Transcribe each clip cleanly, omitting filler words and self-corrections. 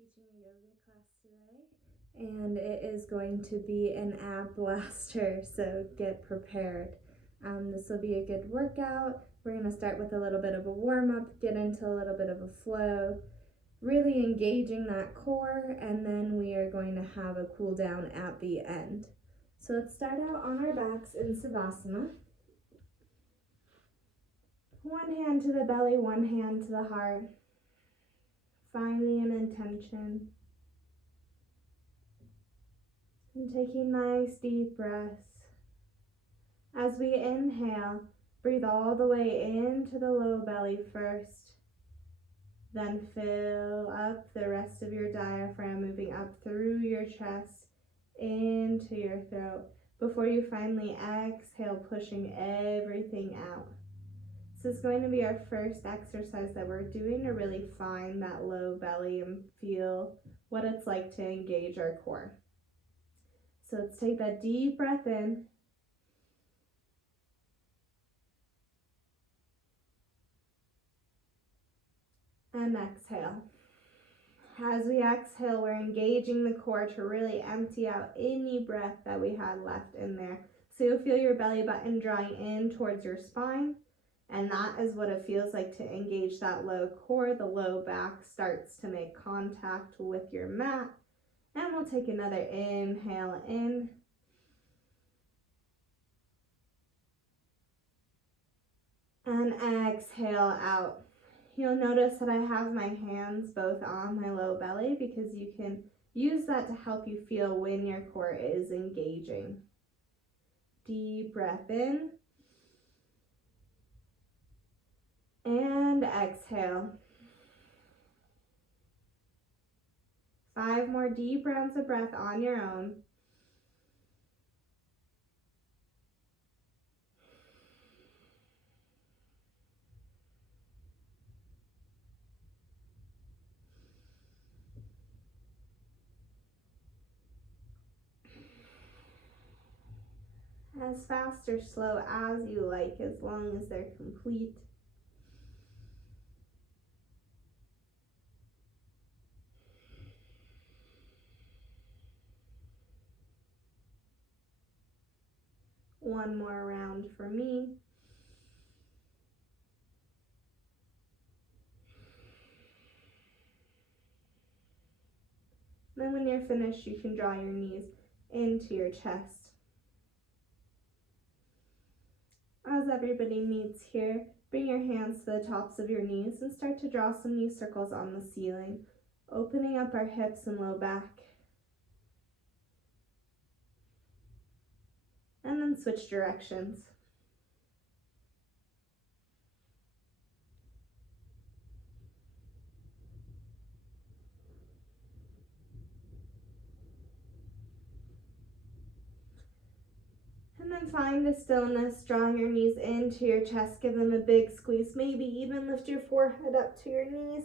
teaching a yoga class today, and it is going to be an ab blaster, so get prepared. This will be a good workout. We're going to start with a little bit of a warm-up, get into a little bit of a flow, really engaging that core, and then we are going to have a cool down at the end. So let's start out on our backs in Savasana. One hand to the belly, one hand to the heart. Finding an intention. And taking nice deep breaths. As we inhale, breathe all the way into the low belly first. Then fill up the rest of your diaphragm, moving up through your chest, into your throat, before you finally exhale, pushing everything out. This is going to be our first exercise that we're doing to really find that low belly and feel what it's like to engage our core. So let's take that deep breath in. And exhale. As we exhale, we're engaging the core to really empty out any breath that we had left in there. So you'll feel your belly button drawing in towards your spine. And that is what it feels like to engage that low core. The low back starts to make contact with your mat. And we'll take another inhale in. And exhale out. You'll notice that I have my hands both on my low belly because you can use that to help you feel when your core is engaging. Deep breath in. And exhale. 5 more deep rounds of breath on your own. As fast or slow as you like, as long as they're complete. One more round for me. Then when you're finished, you can draw your knees into your chest. As everybody meets here, bring your hands to the tops of your knees and start to draw some knee circles on the ceiling, opening up our hips and low back. And then switch directions. And then find a stillness, drawing your knees into your chest. Give them a big squeeze. Maybe even lift your forehead up to your knees.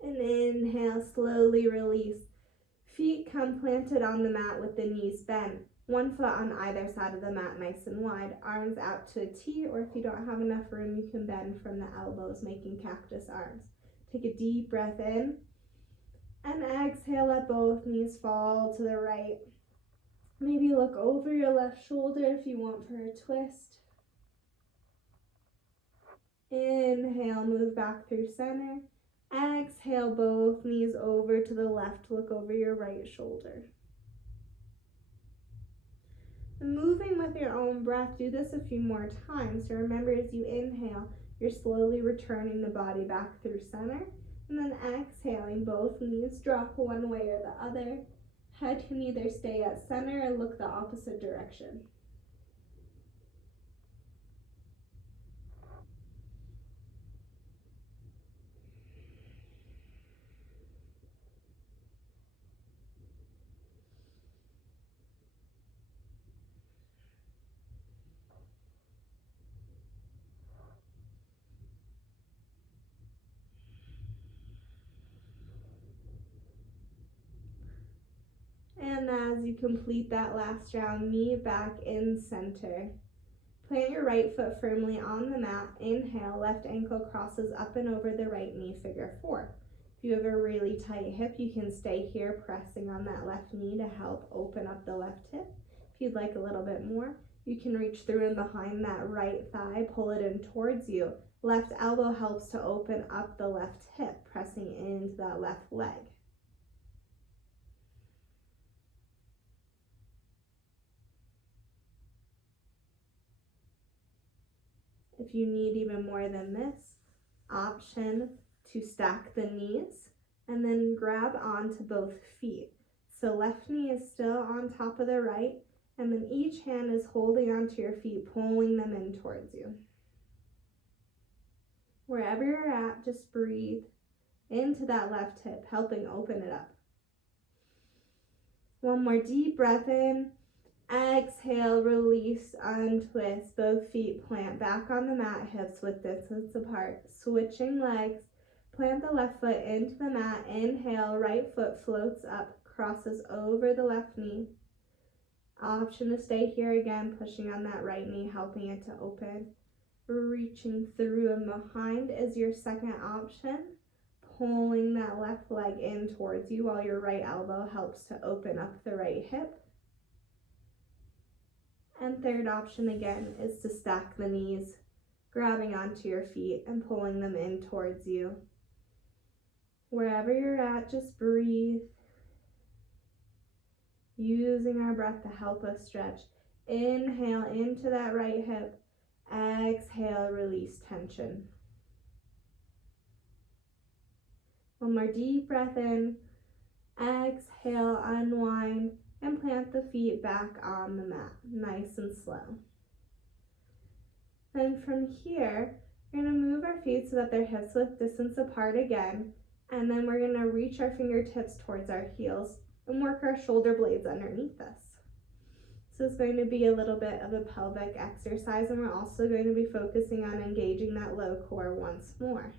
And inhale, slowly release. Feet come planted on the mat with the knees bent. One foot on either side of the mat, nice and wide. Arms out to a T, or if you don't have enough room, you can bend from the elbows, making cactus arms. Take a deep breath in. And exhale, let both knees fall to the right. Maybe look over your left shoulder if you want for a twist. Inhale, move back through center. Exhale, both knees over to the left. Look over your right shoulder. And moving with your own breath, do this a few more times. So remember, as you inhale, you're slowly returning the body back through center. And then exhaling, both knees drop one way or the other. Head can either stay at center or look the opposite direction. And as you complete that last round, knee back in center. Plant your right foot firmly on the mat. Inhale, left ankle crosses up and over the right knee, figure 4. If you have a really tight hip, you can stay here pressing on that left knee to help open up the left hip. If you'd like a little bit more, you can reach through and behind that right thigh, pull it in towards you. Left elbow helps to open up the left hip, pressing into that left leg. If you need even more than this, option to stack the knees and then grab onto both feet. So left knee is still on top of the right, and then each hand is holding onto your feet, pulling them in towards you. Wherever you're at, just breathe into that left hip, helping open it up. One more deep breath in. Exhale, release, untwist. Both feet plant back on the mat, hips width distance apart. Switching legs. Plant the left foot into the mat. Inhale, right foot floats up, crosses over the left knee. Option to stay here again, pushing on that right knee, helping it to open. Reaching through and behind is your second option. Pulling that left leg in towards you while your right elbow helps to open up the right hip. And third option again is to stack the knees, grabbing onto your feet and pulling them in towards you. Wherever you're at, just breathe. Using our breath to help us stretch. Inhale into that right hip. Exhale, release tension. One more deep breath in. Exhale, unwind, and plant the feet back on the mat, nice and slow. Then from here, we're going to move our feet so that they're hips width distance apart again, and then we're going to reach our fingertips towards our heels and work our shoulder blades underneath us. So it's going to be a little bit of a pelvic exercise, and we're also going to be focusing on engaging that low core once more.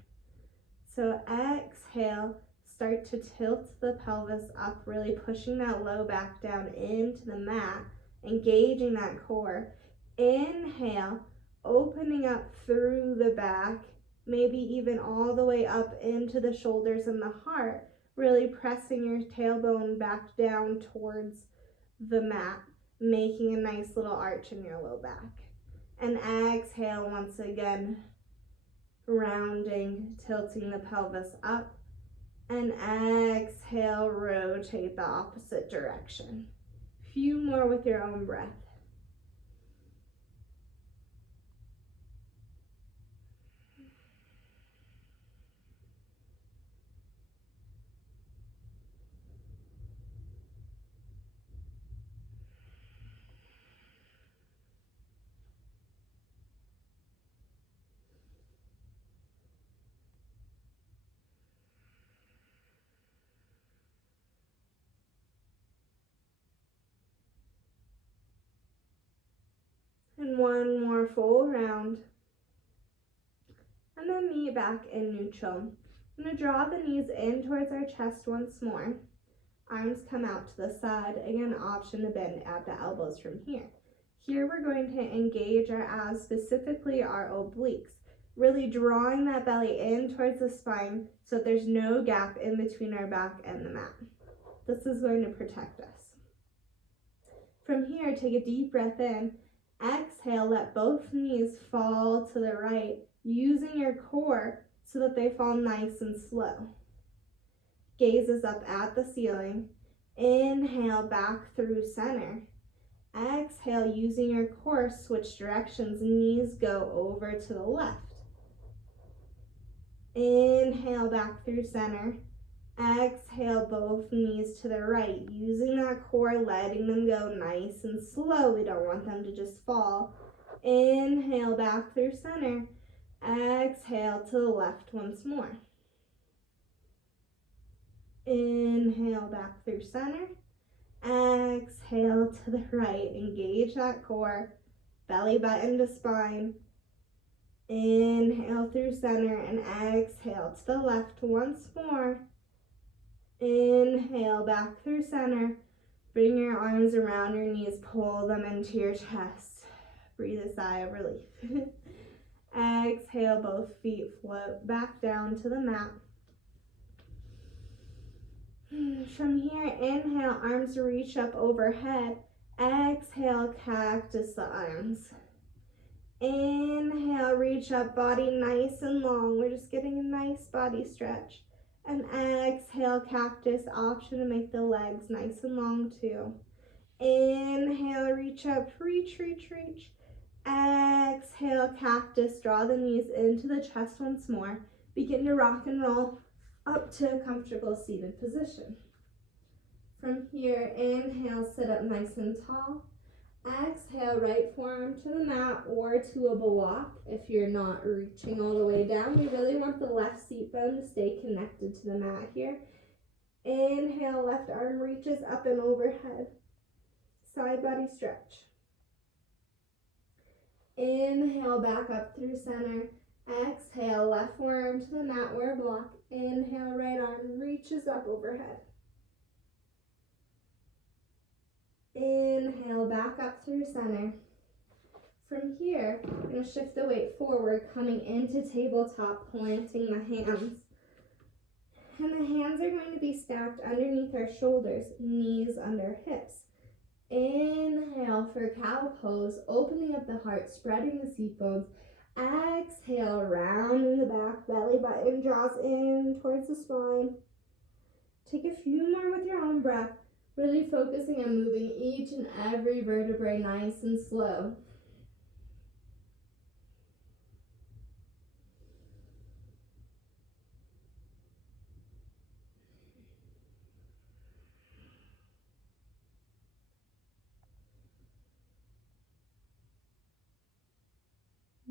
So exhale, start to tilt the pelvis up, really pushing that low back down into the mat, engaging that core. Inhale, opening up through the back, maybe even all the way up into the shoulders and the heart, really pressing your tailbone back down towards the mat, making a nice little arch in your low back. And exhale once again, rounding, tilting the pelvis up. And exhale, rotate the opposite direction. Few more with your own breath. And one more full round. And then meet back in neutral. I'm going to draw the knees in towards our chest once more. Arms come out to the side. Again, option to bend at the elbows from here. Here we're going to engage our abs, specifically our obliques, really drawing that belly in towards the spine so that there's no gap in between our back and the mat. This is going to protect us. From here, take a deep breath in. Exhale, let both knees fall to the right, using your core so that they fall nice and slow. Gazes up at the ceiling. Inhale, back through center. Exhale, using your core, switch directions, knees go over to the left. Inhale, back through center. Exhale, both knees to the right, using that core, letting them go nice and slow. We don't want them to just fall. Inhale, back through center. Exhale to the left once more. Inhale, back through center. Exhale to the right. Engage that core. Belly button to spine. Inhale through center and exhale to the left once more. Inhale, back through center. Bring your arms around your knees. Pull them into your chest. Breathe a sigh of relief. Exhale, both feet float back down to the mat. From here, inhale, arms reach up overhead. Exhale, cactus the arms. Inhale, reach up, body nice and long. We're just getting a nice body stretch. And exhale, cactus, option to make the legs nice and long too. Inhale, reach up, reach, reach, reach. Exhale, cactus, draw the knees into the chest once more. Begin to rock and roll up to a comfortable seated position. From here, inhale, sit up nice and tall. Exhale, right forearm to the mat or to a block if you're not reaching all the way down. We really want the left seat bone to stay connected to the mat here. Inhale, left arm reaches up and overhead. Side body stretch. Inhale, back up through center. Exhale, left forearm to the mat or a block. Inhale, right arm reaches up overhead. Inhale, back up through center. From here, we're going to shift the weight forward, coming into tabletop, planting the hands. And the hands are going to be stacked underneath our shoulders, knees under hips. Inhale for cow pose, opening up the heart, spreading the seat bones. Exhale, rounding the back, belly button draws in towards the spine. Take a few more with your own breath, really focusing on moving each and every vertebrae nice and slow.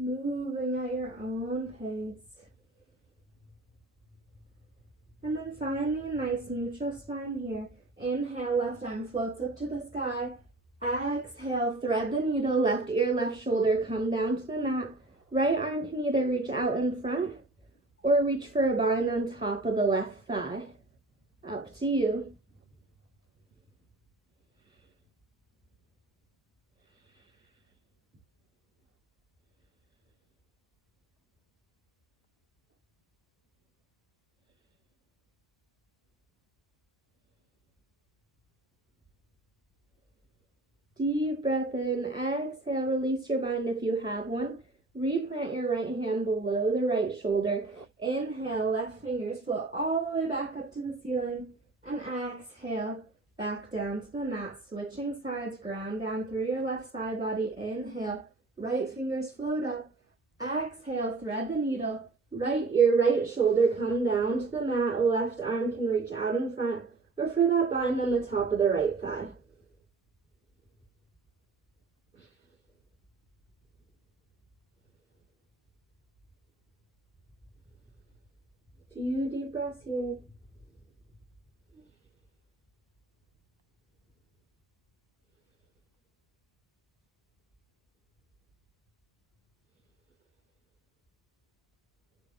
Moving at your own pace. And then finding a nice neutral spine here. Inhale, left arm floats up to the sky. Exhale, thread the needle, left ear, left shoulder, come down to the mat. Right arm can either reach out in front or reach for a bind on top of the left thigh. Up to you. Deep breath in, exhale, release your bind if you have one. Replant your right hand below the right shoulder. Inhale, left fingers float all the way back up to the ceiling. And exhale, back down to the mat, switching sides, ground down through your left side body. Inhale, right fingers float up. Exhale, thread the needle. Right ear, right shoulder, come down to the mat. Left arm can reach out in front or for that bind on the top of the right thigh. Few deep breaths here.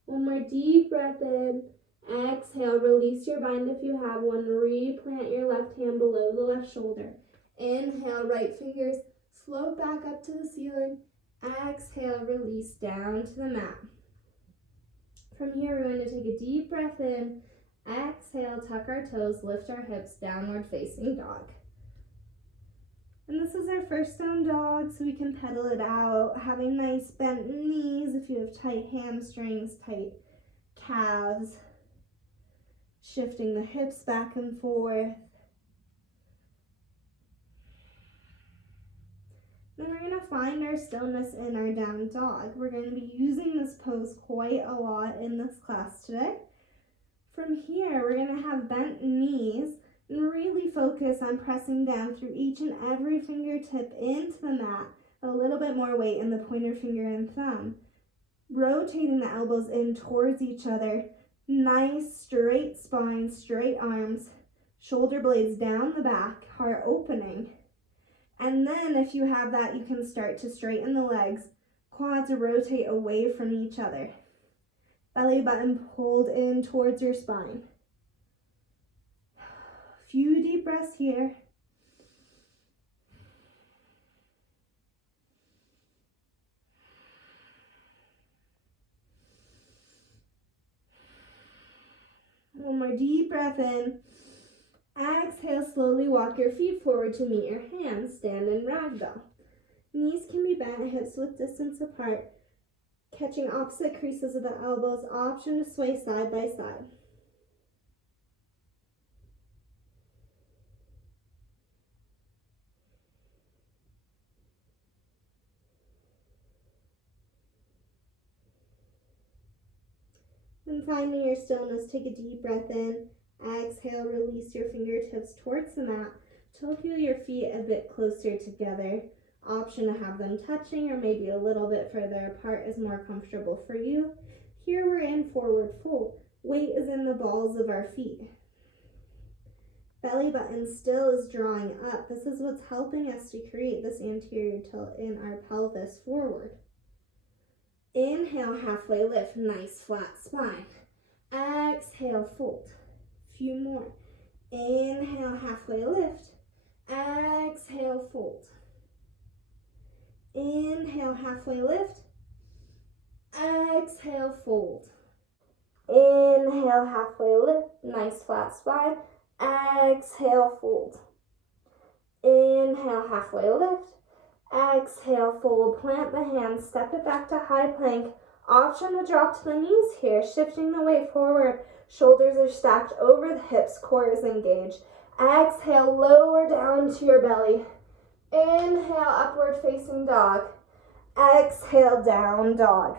One more deep breath in. Exhale, release your bind if you have one. Replant your left hand below the left shoulder. Inhale, right fingers float back up to the ceiling. Exhale, release down to the mat. From here, we're going to take a deep breath in. Exhale, tuck our toes, lift our hips, downward facing dog. And this is our first down dog, so we can pedal it out, having nice bent knees if you have tight hamstrings, tight calves, shifting the hips back and forth. Then we're going to find our stillness in our down dog. We're going to be using this pose quite a lot in this class today. From here, we're going to have bent knees and really focus on pressing down through each and every fingertip into the mat. A little bit more weight in the pointer finger and thumb. Rotating the elbows in towards each other. Nice straight spine, straight arms, shoulder blades down the back, heart opening. And then if you have that, you can start to straighten the legs. Quads rotate away from each other. Belly button pulled in towards your spine. Few deep breaths here. One more deep breath in. Exhale, slowly walk your feet forward to meet your hands. Stand in ragdoll. Knees can be bent, hips width distance apart, catching opposite creases of the elbows. Option to sway side by side. And finding your stillness, take a deep breath in. Exhale, release your fingertips towards the mat to feel your feet a bit closer together. Option to have them touching or maybe a little bit further apart is more comfortable for you. Here we're in forward fold. Weight is in the balls of our feet. Belly button still is drawing up. This is what's helping us to create this anterior tilt in our pelvis forward. Inhale, halfway lift, nice flat spine. Exhale, fold. Few more. Inhale, halfway lift. Exhale, fold. Inhale, halfway lift. Exhale, fold. Inhale, halfway lift, nice flat spine. Exhale, fold. Inhale, halfway lift. Exhale, fold, plant the hands, step it back to high plank. Option to drop to the knees here, shifting the weight forward. Shoulders are stacked over the hips, core is engaged. Exhale, lower down to your belly. Inhale, upward facing dog. Exhale, down dog.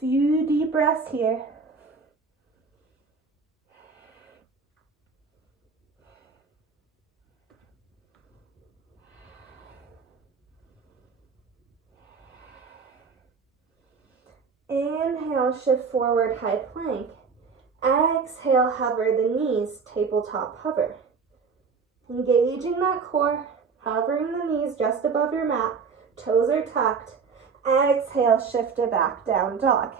Few deep breaths here. Inhale, shift forward, high plank. Exhale, hover the knees, tabletop hover. Engaging that core, hovering the knees just above your mat, toes are tucked. Exhale, shift it back, down dog.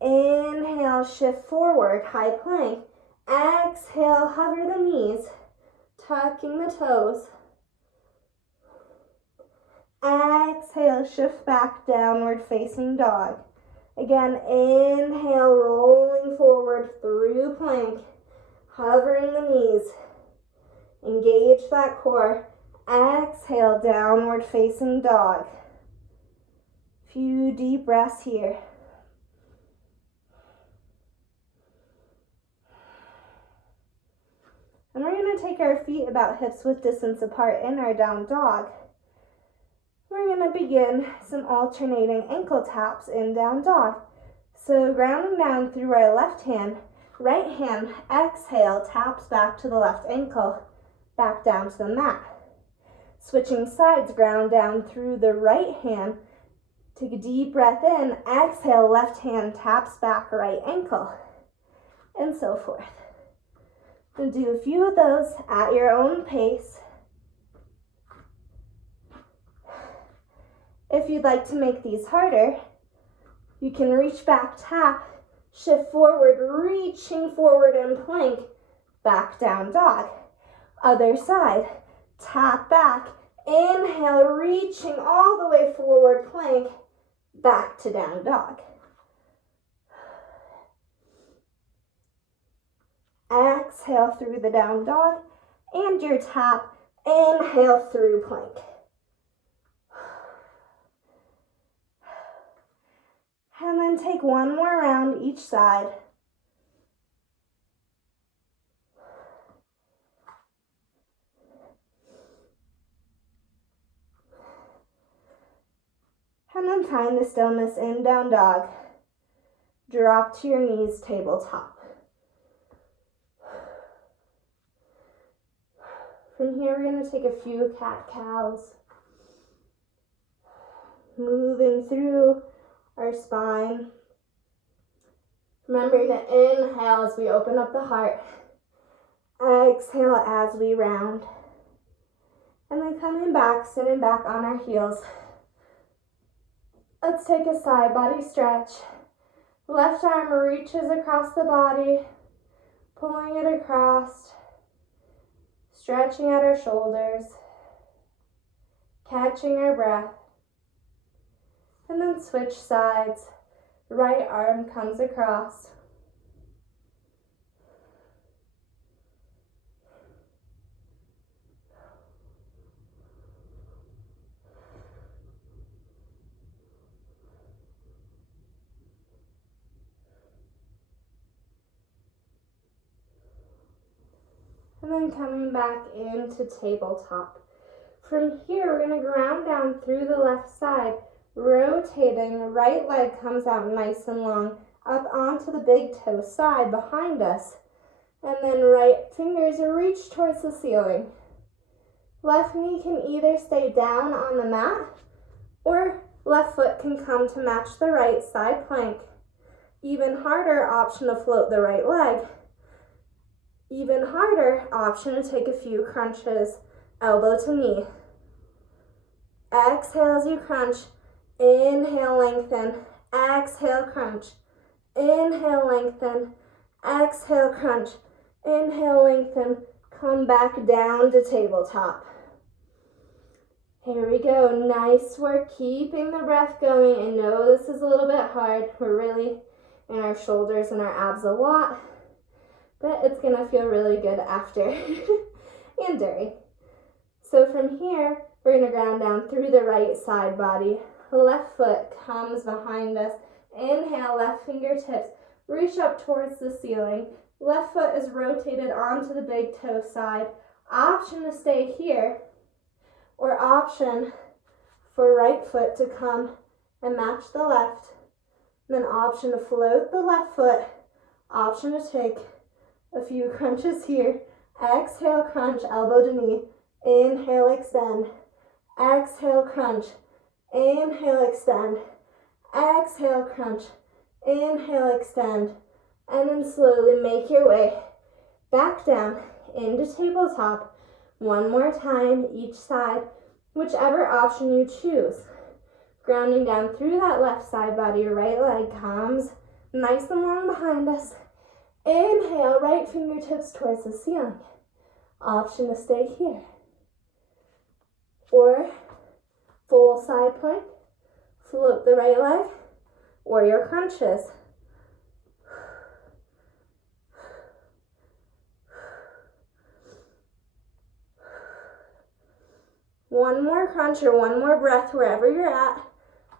Inhale, shift forward, high plank. Exhale, hover the knees, tucking the toes. Exhale, shift back, downward facing dog. Again, inhale, rolling forward through plank, hovering the knees. Engage that core. Exhale, downward facing dog. Few deep breaths here. And we're going to take our feet about hips width distance apart in our down dog. We're going to begin some alternating ankle taps in down dog. So grounding down through our left hand, right hand, exhale, taps back to the left ankle, back down to the mat. Switching sides, ground down through the right hand. Take a deep breath in, exhale, left hand taps back right ankle, and so forth. We'll do a few of those at your own pace. If you'd like to make these harder, you can reach back, tap, shift forward, reaching forward in plank, back down dog. Other side, tap back, inhale, reaching all the way forward, plank, back to down dog. Exhale through the down dog, and your tap, inhale through plank. And then take one more round each side. And then find the stillness in down dog. Drop to your knees, tabletop. From here, we're going to take a few cat-cows. Moving through our spine. Remember to inhale as we open up the heart. Exhale as we round. And then coming back, sitting back on our heels. Let's take a side body stretch. Left arm reaches across the body, pulling it across, stretching out our shoulders, catching our breath. And then switch sides. Right arm comes across. and then coming back into tabletop. From here, we're going to ground down through the left side, rotating, right leg comes out nice and long, up onto the big toe side behind us, and then right fingers reach towards the ceiling. Left knee can either stay down on the mat, or left foot can come to match the right side plank. Even harder option to float the right leg. Even harder option to take a few crunches, elbow to knee. Exhale as you crunch. Inhale, lengthen. Exhale, crunch. Inhale, lengthen. Exhale, crunch. Inhale, lengthen. Come back down to tabletop. Here we go. Nice work keeping the breath going. I know this is a little bit hard. We're really in our shoulders and our abs a lot, but it's going to feel really good after and during. So from here, we're going to ground down through the right side body. Left foot comes behind us. Inhale, left fingertips reach up towards the ceiling. Left foot is rotated onto the big toe side. Option to stay here, or option for right foot to come and match the left. Then option to float the left foot. Option to take a few crunches here. Exhale, crunch, elbow to knee. Inhale, extend. Exhale, crunch. Inhale, extend. Exhale, crunch. Inhale, extend. And then slowly make your way back down into tabletop. One more time, each side, whichever option you choose. Grounding down through that left side body, your right leg comes nice and long behind us. Inhale, right fingertips towards the ceiling. Option to stay here. Or full side plank, float the right leg, or your crunches. One more crunch or one more breath wherever you're at.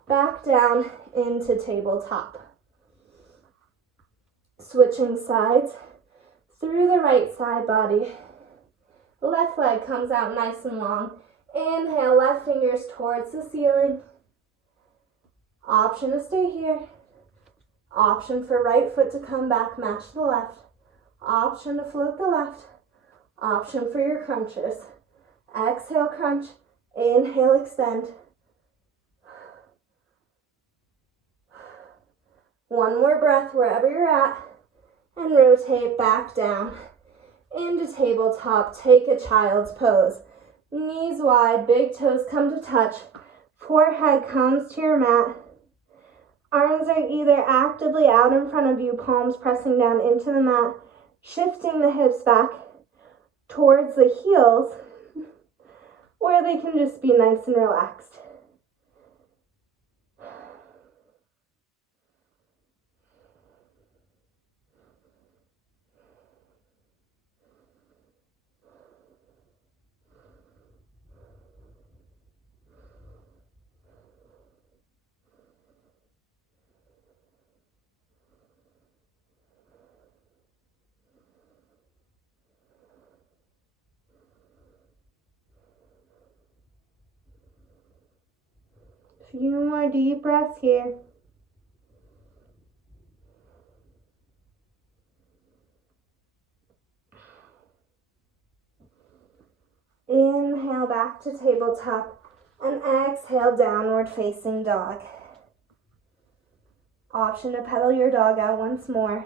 Back down into tabletop. Switching sides through the right side body. Left leg comes out nice and long. Inhale, left fingers towards the ceiling. Option to stay here. Option for right foot to come back, match the left. Option to float the left. Option for your crunches. Exhale, crunch. Inhale, extend. One more breath wherever you're at, and rotate back down into tabletop. Take a child's pose. Knees wide, big toes come to touch. Forehead comes to your mat. Arms are either actively out in front of you, palms pressing down into the mat, shifting the hips back towards the heels, or they can just be nice and relaxed. Few more deep breaths here. Inhale back to tabletop and exhale downward facing dog. Option to pedal your dog out once more.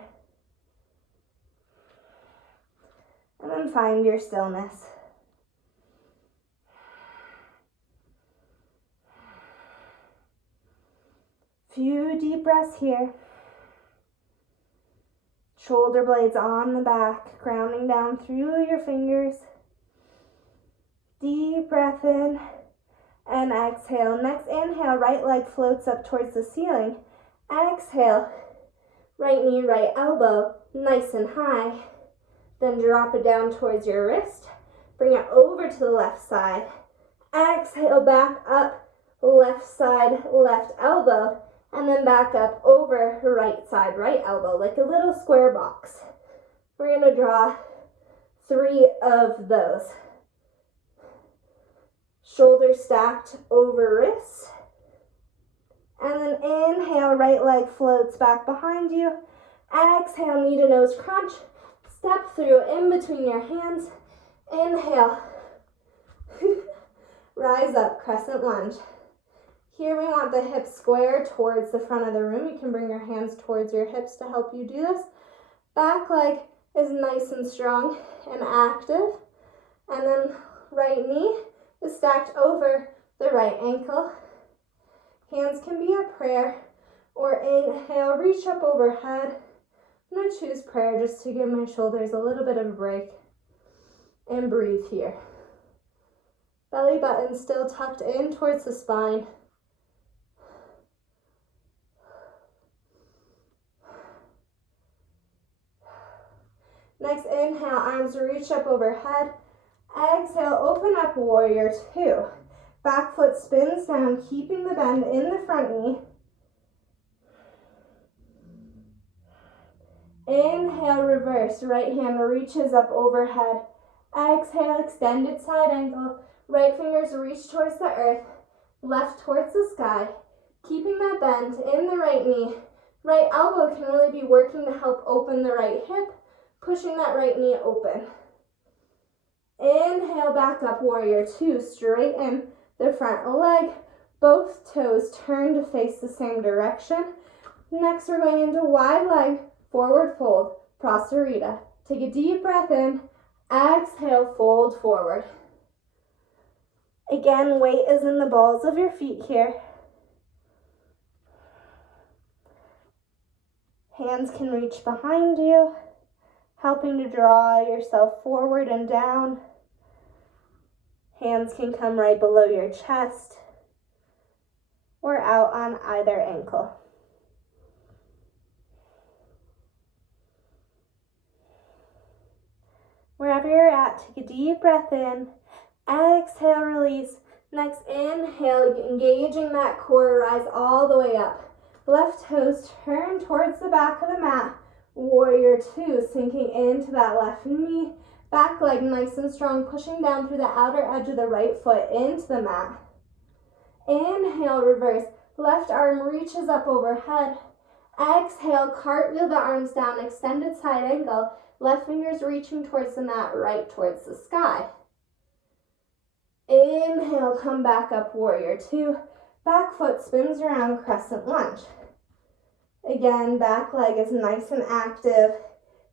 And then find your stillness. Few deep breaths here. Shoulder blades on the back, grounding down through your fingers. Deep breath in and exhale. Next inhale, right leg floats up towards the ceiling. Exhale, right knee, right elbow, nice and high. Then drop it down towards your wrist. Bring it over to the left side. Exhale, back up, left side, left elbow. And then back up over right side, right elbow, like a little square box. We're going to draw 3 of those. Shoulders stacked over wrists. And then inhale, right leg floats back behind you. Exhale, knee to nose crunch. Step through in between your hands. Inhale. Rise up, crescent lunge. Here we want the hips square towards the front of the room. You can bring your hands towards your hips to help you do this. Back leg is nice and strong and active. And then right knee is stacked over the right ankle. Hands can be a prayer, or inhale, reach up overhead. I'm going to choose prayer just to give my shoulders a little bit of a break. And breathe here. Belly button still tucked in towards the spine. Next, inhale, arms reach up overhead. Exhale, open up, warrior 2. Back foot spins down, keeping the bend in the front knee. Inhale, reverse. Right hand reaches up overhead. Exhale, extended side angle. Right fingers reach towards the earth. Left towards the sky. Keeping that bend in the right knee. Right elbow can really be working to help open the right hip. Pushing that right knee open. Inhale, back up, warrior 2. Straighten the front leg. Both toes turn to face the same direction. Next, we're going into wide leg, forward fold, Prasarita. Take a deep breath in. Exhale, fold forward. Again, weight is in the balls of your feet here. Hands can reach behind you, helping to draw yourself forward and down. Hands can come right below your chest or out on either ankle. Wherever you're at, take a deep breath in. Exhale, release. Next, inhale, engaging that core, rise all the way up. Left toes turn towards the back of the mat. Warrior 2, sinking into that left knee. Back leg nice and strong, pushing down through the outer edge of the right foot into the mat. Inhale, reverse. Left arm reaches up overhead. Exhale, cartwheel the arms down, extended side angle. Left fingers reaching towards the mat, right towards the sky. Inhale, come back up, warrior 2. Back foot spins around, crescent lunge. Again, back leg is nice and active.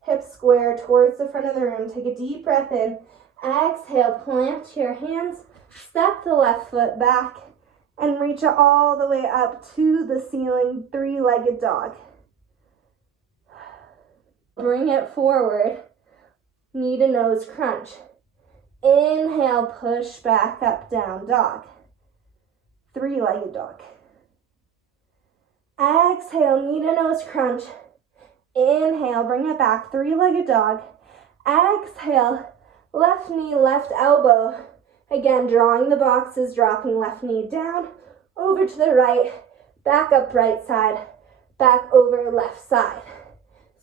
Hips square towards the front of the room. Take a deep breath in. Exhale, plant your hands. Step the left foot back and reach it all the way up to the ceiling, 3-legged dog. Bring it forward. Knee to nose crunch. Inhale, push back up, down dog. 3-legged dog. Exhale, knee to nose crunch. Inhale, bring it back, 3-legged dog. Exhale, left knee, left elbow. Again, drawing the boxes, dropping left knee down, over to the right, back up right side, back over left side.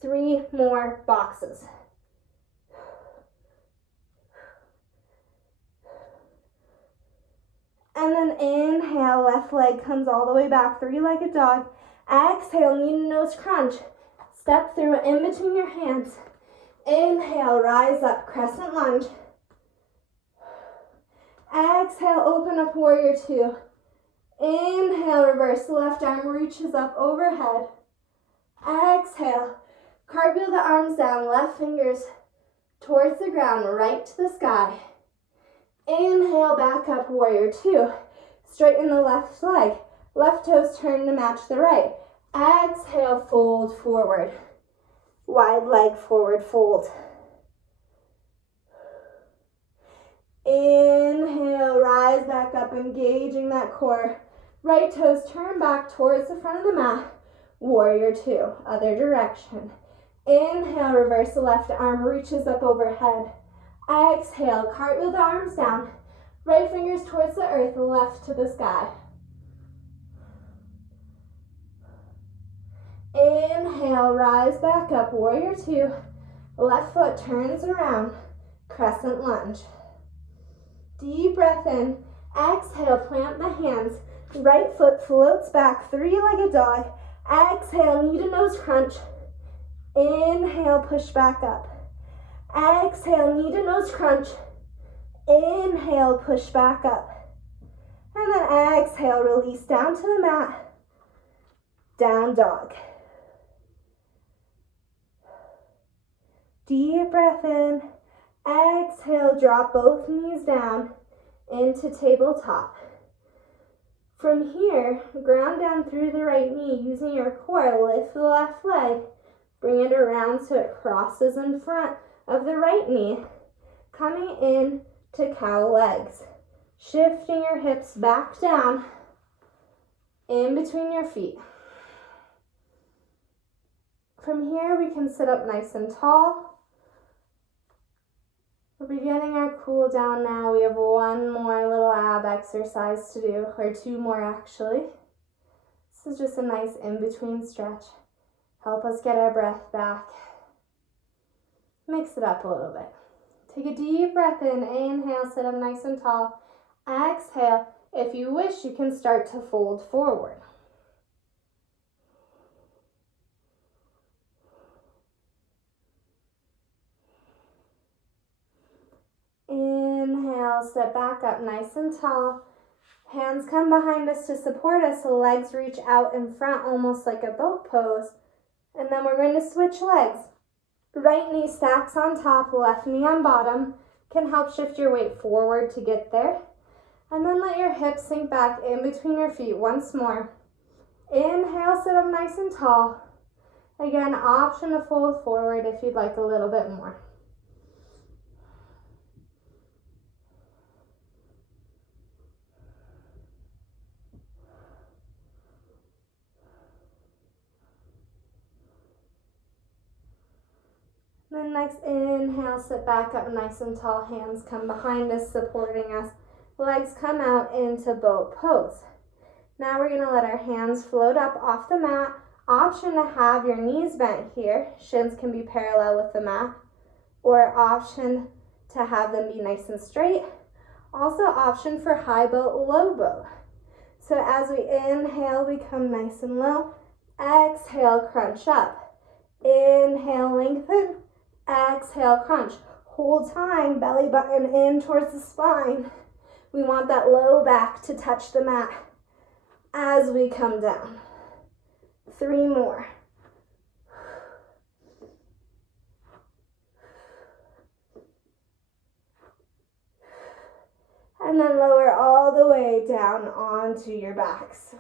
3 more boxes. And then inhale, left leg comes all the way back, 3-legged dog. Exhale, knee to nose crunch. Step through in between your hands. Inhale, rise up, crescent lunge. Exhale, open up, warrior 2. Inhale, reverse, left arm reaches up overhead. Exhale, cartwheel the arms down, left fingers towards the ground, right to the sky. Inhale, back up, warrior 2. Straighten the left leg. Left toes turn to match the right. Exhale, fold forward. Wide leg forward fold. Inhale, rise back up, engaging that core. Right toes turn back towards the front of the mat. Warrior 2, other direction. Inhale, reverse the left arm reaches up overhead. Exhale, cartwheel the arms down. Right fingers towards the earth, left to the sky. Inhale, rise back up, warrior 2. Left foot turns around. crescent lunge. Deep breath in. Exhale, plant the hands. Right foot floats back, three-legged dog. Exhale, knee to nose crunch. Inhale, push back up. Exhale, knee to nose crunch. Inhale, push back up. And then exhale, release down to the mat. Down dog. Deep breath in. Exhale, drop both knees down into tabletop. From here, ground down through the right knee using your core. Lift the left leg. Bring it around so it crosses in front of the right knee. Coming in to cow legs. Shifting your hips back down in between your feet. From here, we can sit up nice and tall. We're beginning our cool down now. We have one more little ab exercise to do, or two more actually. This is just a nice in-between stretch. Help us get our breath back. Mix it up a little bit. Take a deep breath in. Inhale, sit up nice and tall. Exhale. If you wish, you can start to fold forward. Inhale, step back up nice and tall. Hands come behind us to support us, so legs reach out in front almost like a boat pose. And then we're going to switch legs. Right knee stacks on top, left knee on bottom. Can help shift your weight forward to get there. And then let your hips sink back in between your feet once more. Inhale, sit up nice and tall. Again, option to fold forward if you'd like a little bit more. Then next inhale, sit back up nice and tall. Hands come behind us, supporting us. Legs come out into boat pose. Now we're going to let our hands float up off the mat. Option to have your knees bent here. Shins can be parallel with the mat. Or option to have them be nice and straight. Also option for high boat, low boat. So as we inhale, we come nice and low. Exhale, crunch up. Inhale, lengthen. Exhale, crunch. Hold time, belly button in towards the spine. We want that low back to touch the mat as we come down. 3 more. And then lower all the way down onto your backs.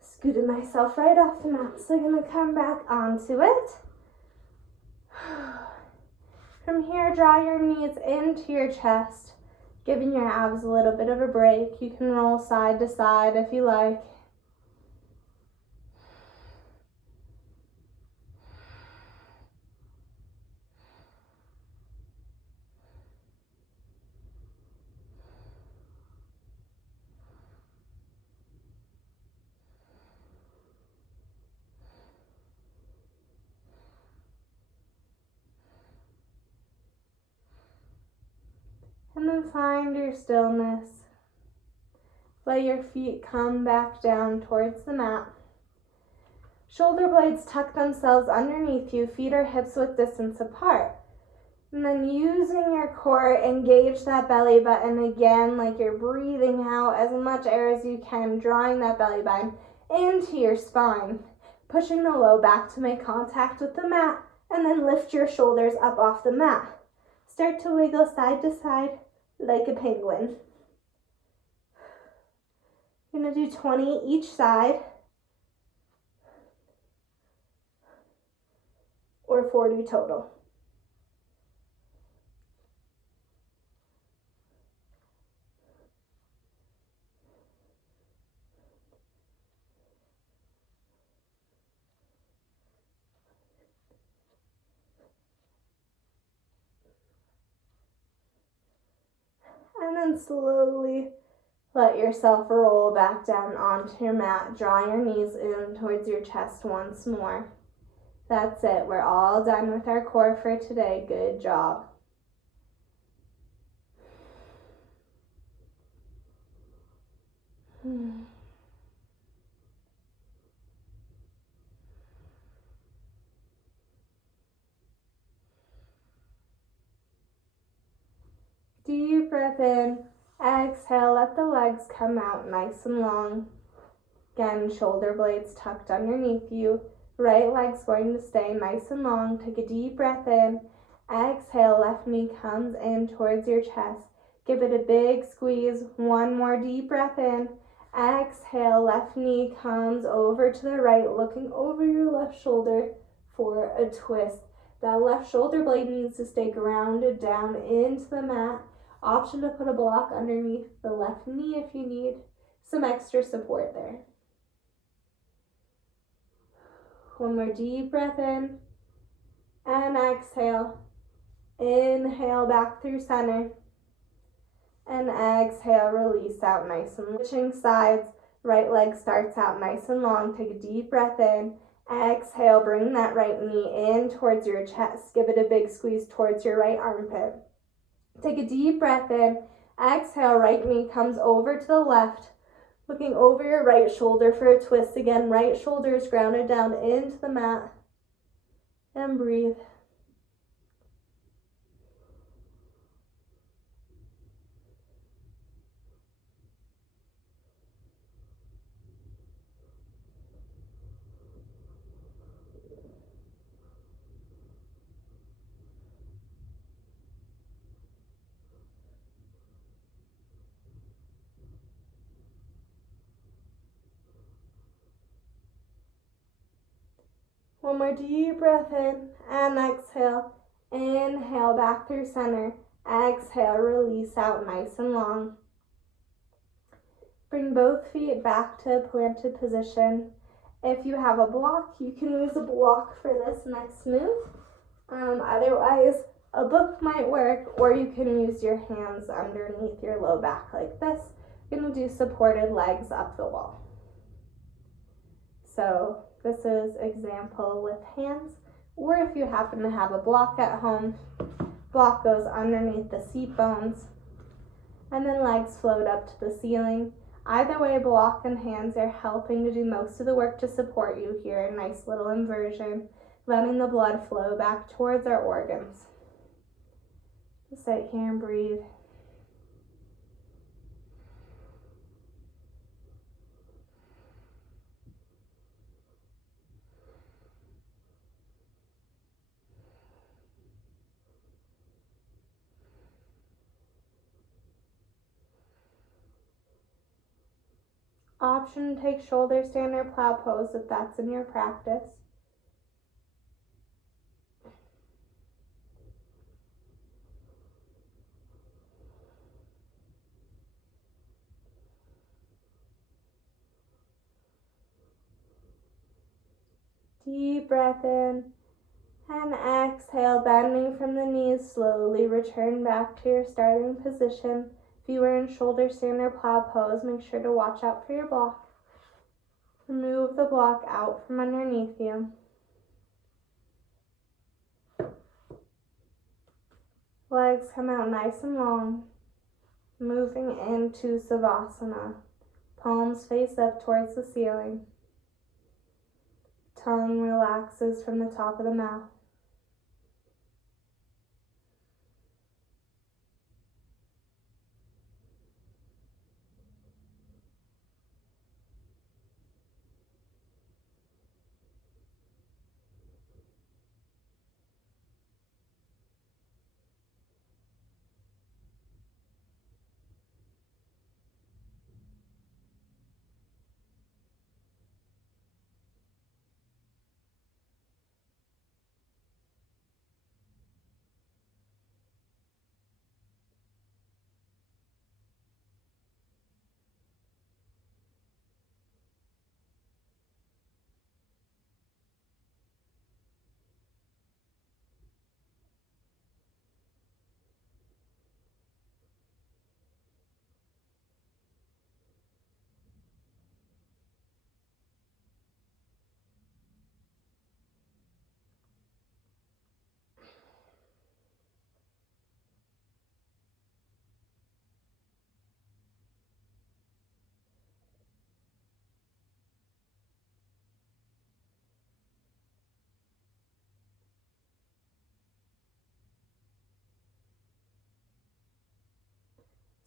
Scooted myself right off the mat, so I'm going to come back onto it. From here, draw your knees into your chest, giving your abs a little bit of a break. You can roll side to side if you like. And then find your stillness. Let your feet come back down towards the mat. Shoulder blades tuck themselves underneath you. Feet are hips width distance apart. And then using your core, engage that belly button again like you're breathing out as much air as you can, drawing that belly button into your spine. Pushing the low back to make contact with the mat. And then lift your shoulders up off the mat. Start to wiggle side to side like a penguin. You're going to do 20 each side, or 40 total. And then slowly let yourself roll back down onto your mat, drawing your knees in towards your chest once more. That's it. We're all done with our core for today. Good job. Deep breath in. Exhale, let the legs come out nice and long. Again, shoulder blades tucked underneath you. Right leg's going to stay nice and long. Take a deep breath in. Exhale, left knee comes in towards your chest. Give it a big squeeze. One more deep breath in. Exhale, left knee comes over to the right, looking over your left shoulder for a twist. That left shoulder blade needs to stay grounded down into the mat. Option to put a block underneath the left knee if you need some extra support there. One more deep breath in and exhale. Inhale back through center and exhale, release out nice and long. Switching sides, right leg starts out nice and long. Take a deep breath in. Exhale, bring that right knee in towards your chest. Give it a big squeeze towards your right armpit. Take a deep breath in. Exhale, right knee comes over to the left, looking over your right shoulder for a twist. Again, right shoulder is grounded down into the mat. And breathe. One more deep breath in and exhale. Inhale back through center. Exhale, release out nice and long. Bring both feet back to a planted position. If you have a block, you can use a block for this next move. Otherwise, a book might work, or you can use your hands underneath your low back like this. You're going to do supported legs up the wall. So this is example with hands, or if you happen to have a block at home, block goes underneath the seat bones, and then legs float up to the ceiling. Either way, block and hands are helping to do most of the work to support you here. Nice little inversion, letting the blood flow back towards our organs. Just sit here and breathe. Option to take shoulder stand or plow pose if that's in your practice. Deep breath in and exhale, bending from the knees. Slowly return back to your starting position. If you were in shoulder stand or plow pose, make sure to watch out for your block. Remove the block out from underneath you. Legs come out nice and long. Moving into Savasana. Palms face up towards the ceiling. Tongue relaxes from the top of the mouth.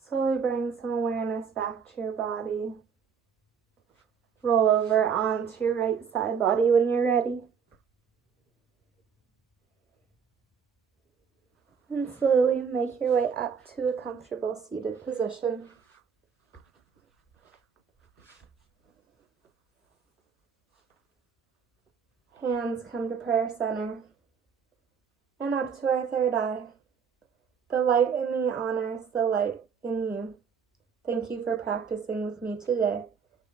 Slowly bring some awareness back to your body. Roll over onto your right side body when you're ready. And slowly make your way up to a comfortable seated position. Hands come to prayer center and up to our third eye. The light in me honors the light in you. Thank you for practicing with me today.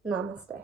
Namaste.